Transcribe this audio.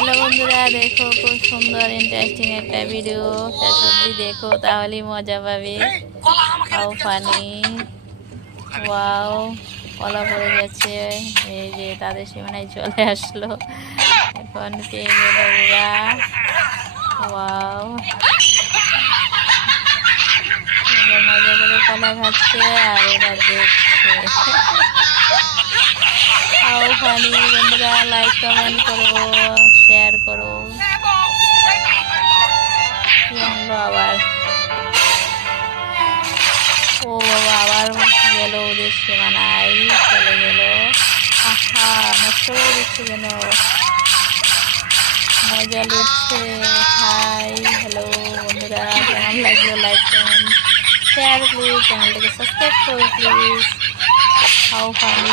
Hello বন্ধুরা, দেখো খুব সুন্দর ইন্টারেস্টিং একটা ভিডিও শেষ অবধি দেখো, তাহলেই মজা পাবে। How funny! ওয়াও, কলা পড়ে গেছে। এই যে তাদের সীমানায় চলে আসলো, এখন পেয়ে গেল ওরা। ওয়াও, এবার মজা করে কলা খাচ্ছে আর এরা দেখছে। How funny! বন্ধুরা, লাইক কমেন্ট করো, শেয়ার করো। কি আনলো আবার? ও বাবা, আবার গেল ওদের সীমানায়, চলে গেল। আহা, নষ্ট করে দিচ্ছে কেন? মজা লুটছে। হাই, হ্যালো বন্ধুরা, কেমন লাগলো? লাইক কমেন্ট শেয়ার প্লিজ, চ্যানেলটাকে সাবস্ক্রাইব করো প্লিজ। How funny!